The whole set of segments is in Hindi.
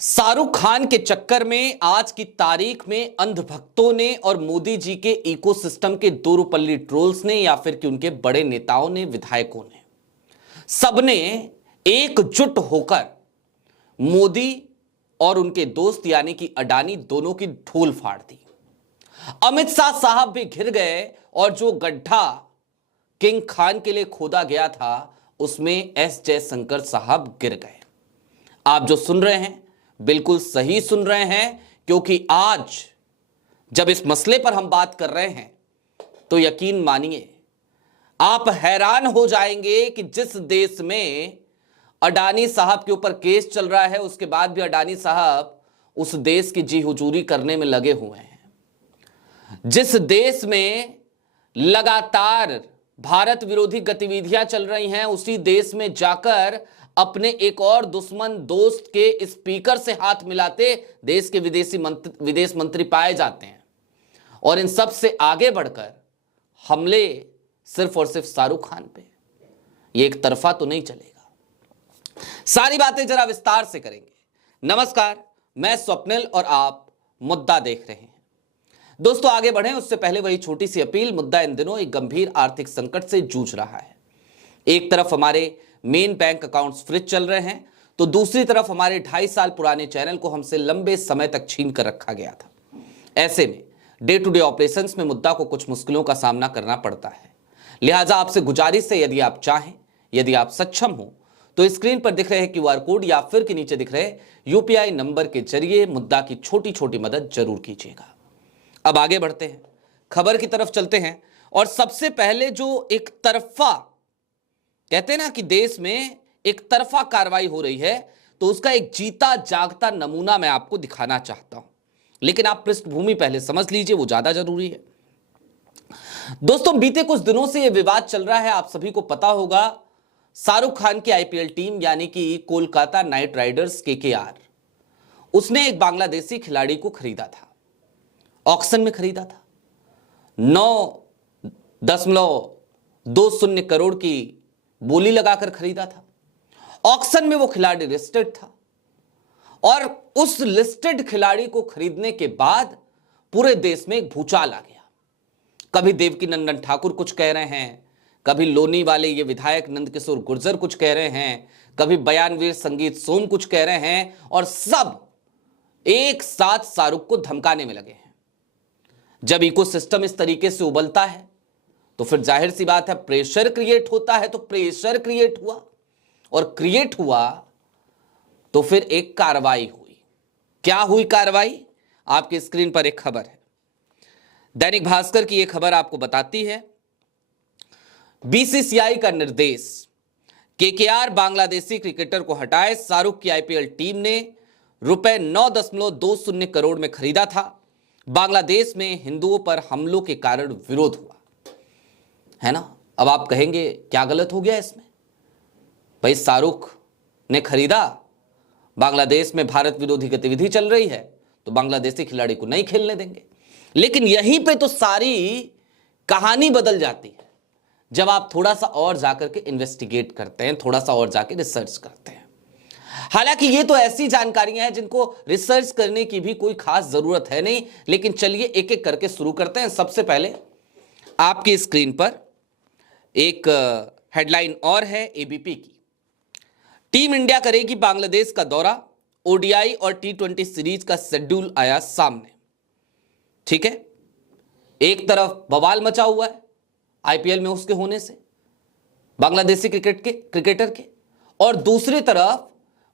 शाहरुख खान के चक्कर में आज की तारीख में अंधभक्तों ने और मोदी जी के इकोसिस्टम के दो रुपल्ली ट्रोल्स ने या फिर कि उनके बड़े नेताओं ने, विधायकों ने, सबने एकजुट होकर मोदी और उनके दोस्त यानी कि अडानी दोनों की ढोल फाड़ दी। अमित शाह साहब भी घिर गए और जो गड्ढा किंग खान के लिए खोदा गया था उसमें एस जयशंकर साहब गिर गए। आप जो सुन रहे हैं बिल्कुल सही सुन रहे हैं, क्योंकि आज जब इस मसले पर हम बात कर रहे हैं तो यकीन मानिए आप हैरान हो जाएंगे कि जिस देश में अडानी साहब के ऊपर केस चल रहा है उसके बाद भी अडानी साहब उस देश की जी हुजूरी करने में लगे हुए हैं। जिस देश में लगातार भारत विरोधी गतिविधियां चल रही हैं उसी देश में जाकर अपने एक और दुश्मन दोस्त के स्पीकर से हाथ मिलाते देश के विदेश मंत्री पाए जाते हैं। और इन सब से आगे बढ़कर हमले सिर्फ और सिर्फ शाहरुख खान पे, ये एक तरफा तो नहीं चलेगा। सारी बातें जरा विस्तार से करेंगे। नमस्कार, मैं स्वप्निल और आप मुद्दा देख रहे हैं। दोस्तों आगे बढ़ें उससे पहले वही छोटी सी अपील। मुद्दा इन दिनों एक गंभीर आर्थिक संकट से जूझ रहा है। एक तरफ हमारे मेन बैंक अकाउंट्स फ्रीज चल रहे हैं तो दूसरी तरफ हमारे 2.5 साल पुराने चैनल को हमसे लंबे समय तक छीन कर रखा गया था। ऐसे में डे टू डे ऑपरेशंस में मुद्दा को कुछ मुश्किलों का सामना करना पड़ता है। लिहाजा आपसे गुजारिश है, यदि आप चाहें, यदि आप सक्षम हो तो स्क्रीन पर दिख रहे क्यूआर कोड या फिर के नीचे दिख रहे यूपीआई नंबर के जरिए मुद्दा की छोटी छोटी मदद जरूर कीजिएगा। अब आगे बढ़ते हैं, खबर की तरफ चलते हैं। और सबसे पहले जो एक तरफा कहते हैं ना कि देश में एक तरफा कार्रवाई हो रही है तो उसका एक जीता जागता नमूना मैं आपको दिखाना चाहता हूं, लेकिन आप पृष्ठभूमि पहले समझ लीजिए, वो ज्यादा जरूरी है। दोस्तों बीते कुछ दिनों से यह विवाद चल रहा है, आप सभी को पता होगा। शाहरुख खान की आईपीएल टीम यानी कि कोलकाता नाइट राइडर्स केकेआर, उसने एक बांग्लादेशी खिलाड़ी को खरीदा था, ऑक्शन में खरीदा था। 9.20 करोड़ की बोली लगाकर खरीदा था। ऑक्शन में वो खिलाड़ी लिस्टेड था और उस लिस्टेड खिलाड़ी को खरीदने के बाद पूरे देश में एक भूचाल आ गया। कभी देवकी नंदन ठाकुर कुछ कह रहे हैं, कभी लोनी वाले ये विधायक नंदकिशोर गुर्जर कुछ कह रहे हैं, कभी बयानवीर संगीत सोम कुछ कह रहे हैं और सब एक साथ शाहरुख को धमकाने में लगे हैं। जब इकोसिस्टम इस तरीके से उबलता है तो फिर जाहिर सी बात है प्रेशर क्रिएट होता है। तो प्रेशर क्रिएट हुआ और क्रिएट हुआ तो फिर एक कार्रवाई हुई। क्या हुई कार्रवाई? आपकी स्क्रीन पर एक खबर है, दैनिक भास्कर की यह खबर आपको बताती है बीसीसीआई का निर्देश, केकेआर बांग्लादेशी क्रिकेटर को हटाए। शाहरुख की आईपीएल टीम ने रुपए 9.20 करोड़ में खरीदा था। बांग्लादेश में हिंदुओं पर हमलों के कारण विरोध हुआ, है ना। अब आप कहेंगे क्या गलत हो गया इसमें? भाई शाहरुख ने खरीदा, बांग्लादेश में भारत विरोधी गतिविधि चल रही है तो बांग्लादेशी खिलाड़ी को नहीं खेलने देंगे। लेकिन यहीं पे तो सारी कहानी बदल जाती है जब आप थोड़ा सा और जाकर के इन्वेस्टिगेट करते हैं, थोड़ा सा और जाकर रिसर्च करते हैं। हालांकि ये तो ऐसी जानकारियां हैं जिनको रिसर्च करने की भी कोई खास जरूरत है नहीं, लेकिन चलिए एक एक करके शुरू करते हैं। सबसे पहले आपकी स्क्रीन पर एक हेडलाइन और है एबीपी की, टीम इंडिया करेगी बांग्लादेश का दौरा, ओडीआई और टी20 सीरीज का शेड्यूल आया सामने। ठीक है, एक तरफ बवाल मचा हुआ है आईपीएल में उसके होने से, बांग्लादेशी क्रिकेटर के, और दूसरी तरफ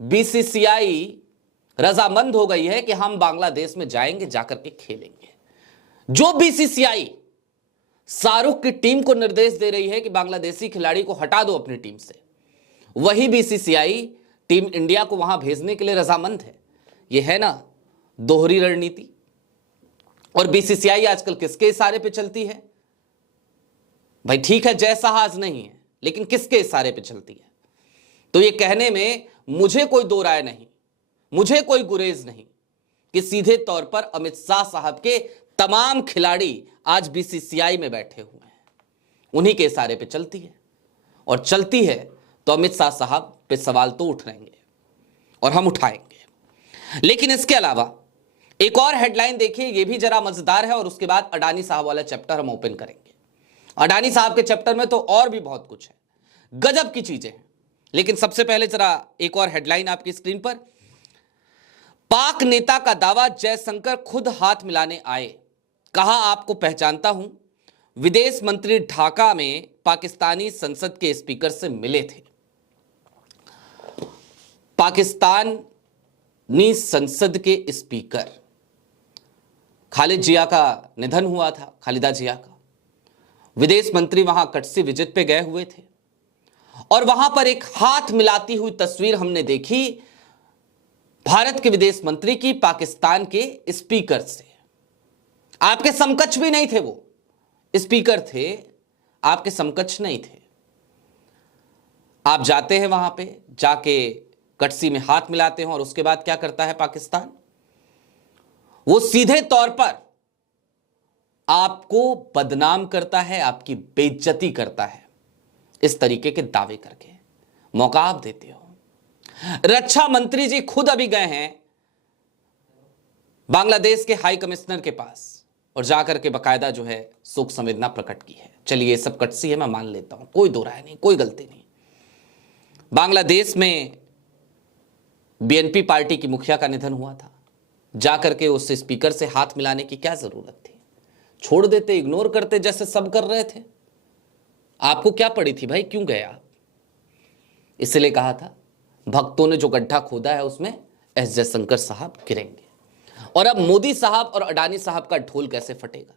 बीसीसीआई रजामंद हो गई है कि हम बांग्लादेश में जाएंगे, जाकर के खेलेंगे। जो बीसीसीआई शाहरुख की टीम को निर्देश दे रही है कि बांग्लादेशी खिलाड़ी को हटा दो अपनी टीम से, वही बीसीसीआई टीम इंडिया को वहां भेजने के लिए रजामंद है। यह है ना दोहरी रणनीति। और बीसीसीआई आजकल किसके इशारे पे चलती है? भाई ठीक है जय साहस नहीं है, लेकिन किसके इशारे पे चलती है? तो ये कहने में मुझे कोई दो राय नहीं, मुझे कोई गुरेज नहीं कि सीधे तौर पर अमित शाह साहब के तमाम खिलाड़ी आज बीसीसीआई में बैठे हुए हैं, उन्हीं के इशारे पे चलती है। और चलती है तो अमित शाह साहब पे सवाल तो उठ रहेंगे और हम उठाएंगे। लेकिन इसके अलावा एक और हेडलाइन देखिए, यह भी जरा मजेदार है, और उसके बाद अडानी साहब वाला चैप्टर हम ओपन करेंगे। अडानी साहब के चैप्टर में तो और भी बहुत कुछ है, गजब की चीजें हैं। लेकिन सबसे पहले जरा एक और हेडलाइन आपकी स्क्रीन पर। पाक नेता का दावा, जयशंकर खुद हाथ मिलाने आए, कहा आपको पहचानता हूं। विदेश मंत्री ढाका में पाकिस्तानी संसद के स्पीकर से मिले थे। पाकिस्तानी संसद के स्पीकर, खालिद जिया का निधन हुआ था, खालिदा जिया का। विदेश मंत्री वहां कटसी विजिट पे गए हुए थे और वहां पर एक हाथ मिलाती हुई तस्वीर हमने देखी भारत के विदेश मंत्री की पाकिस्तान के स्पीकर से। आपके समकक्ष भी नहीं थे, वो स्पीकर थे, आपके समकक्ष नहीं थे। आप जाते हैं वहां पे, जाके कटसी में हाथ मिलाते हैं और उसके बाद क्या करता है पाकिस्तान? वो सीधे तौर पर आपको बदनाम करता है, आपकी बेइज्जती करता है, इस तरीके के दावे करके। मौका आप देते हो। रक्षा मंत्री जी खुद अभी गए हैं बांग्लादेश के हाई कमिश्नर के पास और जाकर के बकायदा जो है शोक संवेदना प्रकट की है। चलिए, सब कटसी है, मैं मान लेता हूं, कोई दो राय नहीं, कोई गलती नहीं। बांग्लादेश में बीएनपी पार्टी की मुखिया का निधन हुआ था, जाकर के उस स्पीकर से हाथ मिलाने की क्या जरूरत थी? छोड़ देते, इग्नोर करते, जैसे सब कर रहे थे। आपको क्या पड़ी थी भाई, क्यों गए आप? इसलिए कहा था भक्तों ने जो गड्ढा खोदा है उसमें एस जयशंकर साहब गिरेंगे। और अब मोदी साहब और अडानी साहब का ढोल कैसे फटेगा,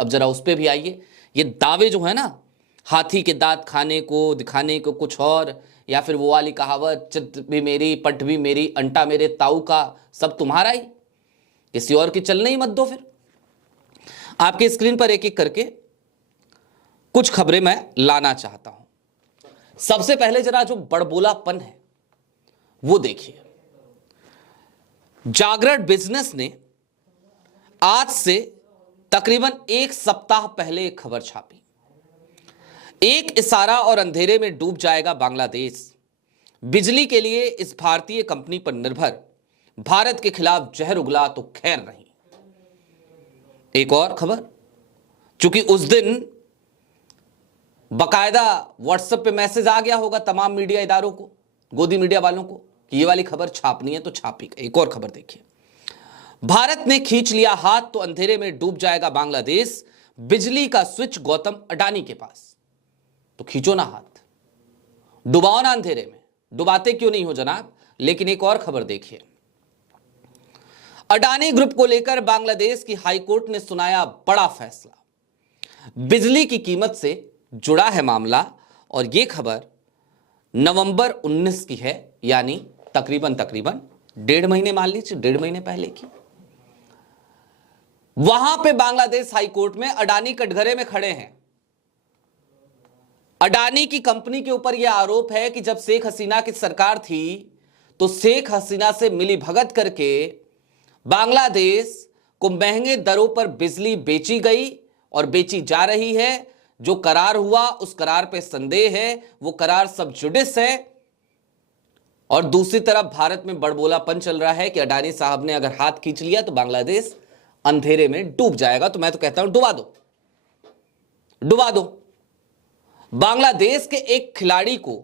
अब जरा उस पे भी आइए। ये दावे जो है ना, हाथी के दांत खाने को, दिखाने को कुछ और, या फिर वो वाली कहावत, चित भी मेरी पट भी मेरी, अंटा मेरे ताऊ का, सब तुम्हारा ही, किसी और की चलने ही मत दो। फिर आपकी स्क्रीन पर एक एक करके कुछ खबरें मैं लाना चाहता हूं। सबसे पहले जरा जो बड़बोलापन है वो देखिए। जागरण बिजनेस ने आज से तकरीबन एक सप्ताह पहले एक खबर छापी। एक इशारा और अंधेरे में डूब जाएगा बांग्लादेश, बिजली के लिए इस भारतीय कंपनी पर निर्भर, भारत के खिलाफ जहर उगला तो खैर नहीं। एक और खबर, चूंकि उस दिन बकायदा व्हाट्सएप पे मैसेज आ गया होगा तमाम मीडिया इदारों को, गोदी मीडिया वालों को, कि ये वाली खबर छापनी है तो छापी। एक और खबर देखिए। भारत ने खींच लिया हाथ तो अंधेरे में डूब जाएगा बांग्लादेश, बिजली का स्विच गौतम अडानी के पास। तो खींचो ना हाथ, डुबाओ ना अंधेरे में, डुबाते क्यों नहीं हो जनाब। लेकिन एक और खबर देखिए। अडानी ग्रुप को लेकर बांग्लादेश की हाईकोर्ट ने सुनाया बड़ा फैसला, बिजली की कीमत से जुड़ा है मामला। और यह खबर नवंबर 19 की है, यानी तकरीबन 1.5 महीने, मान लीजिए 1.5 महीने पहले की। वहां पे बांग्लादेश हाईकोर्ट में अडानी कटघरे में खड़े हैं। अडानी की कंपनी के ऊपर यह आरोप है कि जब शेख हसीना की सरकार थी तो शेख हसीना से मिली भगत करके बांग्लादेश को महंगे दरों पर बिजली बेची गई और बेची जा रही है। जो करार हुआ उस करार पे संदेह है, वो करार सब जुडिस है। और दूसरी तरफ भारत में बड़बोलापन चल रहा है कि अडानी साहब ने अगर हाथ खींच लिया तो बांग्लादेश अंधेरे में डूब जाएगा। तो मैं तो कहता हूं डुबा दो, डुबा दो। बांग्लादेश के एक खिलाड़ी को,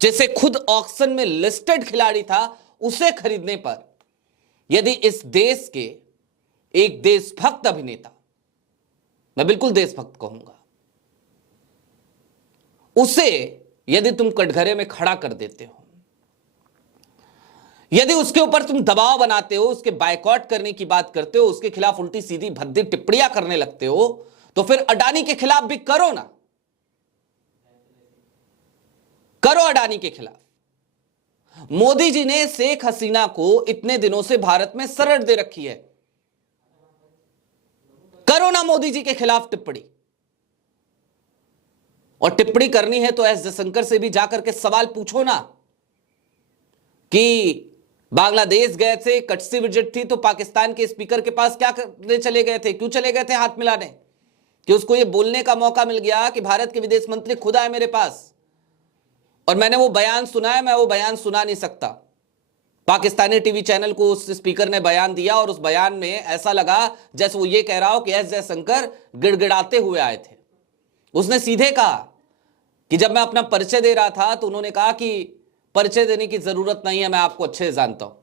जैसे खुद ऑक्शन में लिस्टेड खिलाड़ी था, उसे खरीदने पर यदि इस देश के एक देशभक्त अभिनेता, मैं बिल्कुल देशभक्त कहूंगा, उसे यदि तुम कटघरे में खड़ा कर देते हो, यदि उसके ऊपर तुम दबाव बनाते हो, उसके बायकॉट करने की बात करते हो, उसके खिलाफ उल्टी सीधी भद्दी टिप्पणियां करने लगते हो, तो फिर अडानी के खिलाफ भी करो ना, करो अडानी के खिलाफ। मोदी जी ने शेख हसीना को इतने दिनों से भारत में शरण दे रखी है, करो ना मोदी जी के खिलाफ टिप्पणी। और टिप्पणी करनी है तो एस जयशंकर से भी जाकर के सवाल पूछो ना कि बांग्लादेश गए थे, कटसी विजिट थी, तो पाकिस्तान के स्पीकर के पास क्या करने चले गए थे, क्यों चले गए थे हाथ मिलाने? कि उसको यह बोलने का मौका मिल गया कि भारत के विदेश मंत्री खुद आए मेरे पास और मैंने वो बयान सुना है, मैं वो बयान सुना नहीं सकता। पाकिस्तानी टीवी चैनल को उस स्पीकर ने बयान दिया और उस बयान में ऐसा लगा जैसे वो ये कह रहा हो कि एस जयशंकर गिड़गिड़ाते हुए आए थे। उसने सीधे कहा कि जब मैं अपना परिचय दे रहा था तो उन्होंने कहा कि परिचय देने की जरूरत नहीं है, मैं आपको अच्छे से जानता हूं।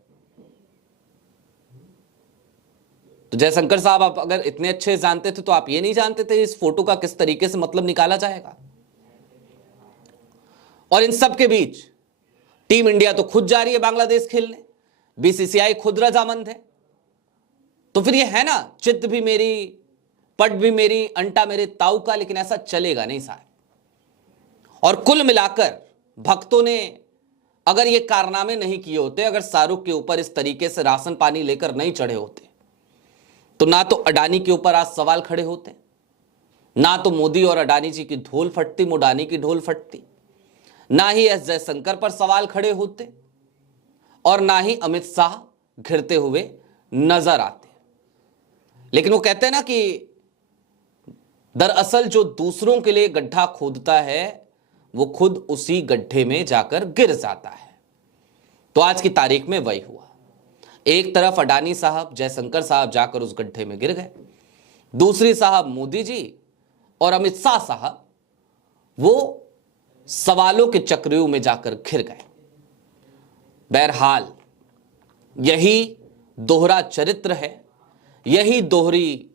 तो जयशंकर साहब, आप अगर इतने अच्छे से जानते थे तो आप ये नहीं जानते थे इस फोटो का किस तरीके से मतलब निकाला जाएगा। और इन सब के बीच टीम इंडिया तो खुद जा रही है बांग्लादेश खेलने, बीसीसीआई खुद रजामंद है। तो फिर ये है ना, चित्त भी मेरी, पट भी मेरी, अंटा मेरे ताऊ का, लेकिन ऐसा चलेगा नहीं साहब। और कुल मिलाकर भक्तों ने अगर ये कारनामे नहीं किए होते, अगर शाहरुख के ऊपर इस तरीके से राशन पानी लेकर नहीं चढ़े होते, तो ना तो अडानी के ऊपर आज सवाल खड़े होते, ना तो मोदी और अडानी जी की ढोल फटती, मोडानी की ढोल फटती, ना ही एस जयशंकर पर सवाल खड़े होते, और ना ही अमित शाह घिरते हुए नजर आते। लेकिन वो कहते हैं ना कि दरअसल जो दूसरों के लिए गड्ढा खोदता है वो खुद उसी गड्ढे में जाकर गिर जाता है। तो आज की तारीख में वही हुआ। एक तरफ अडानी साहब, जयशंकर साहब जाकर उस गड्ढे में गिर गए, दूसरी साहब मोदी जी और अमित शाह साहब वो सवालों के चक्रव्यूह में जाकर घिर गए। बहरहाल यही दोहरा चरित्र है, यही दोहरी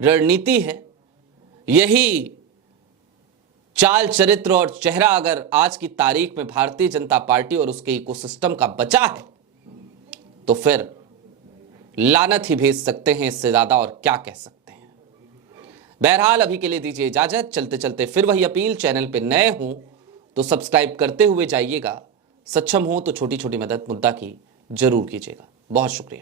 रणनीति है, यही चाल चरित्र और चेहरा अगर आज की तारीख में भारतीय जनता पार्टी और उसके इकोसिस्टम का बचा है तो फिर लानत ही भेज सकते हैं, इससे ज्यादा और क्या कह सकते हैं। बहरहाल अभी के लिए दीजिए इजाजत। चलते चलते फिर वही अपील, चैनल पे नए हों तो सब्सक्राइब करते हुए जाइएगा, सक्षम हो तो छोटी छोटी मदद मुद्दा की जरूर कीजिएगा। बहुत शुक्रिया।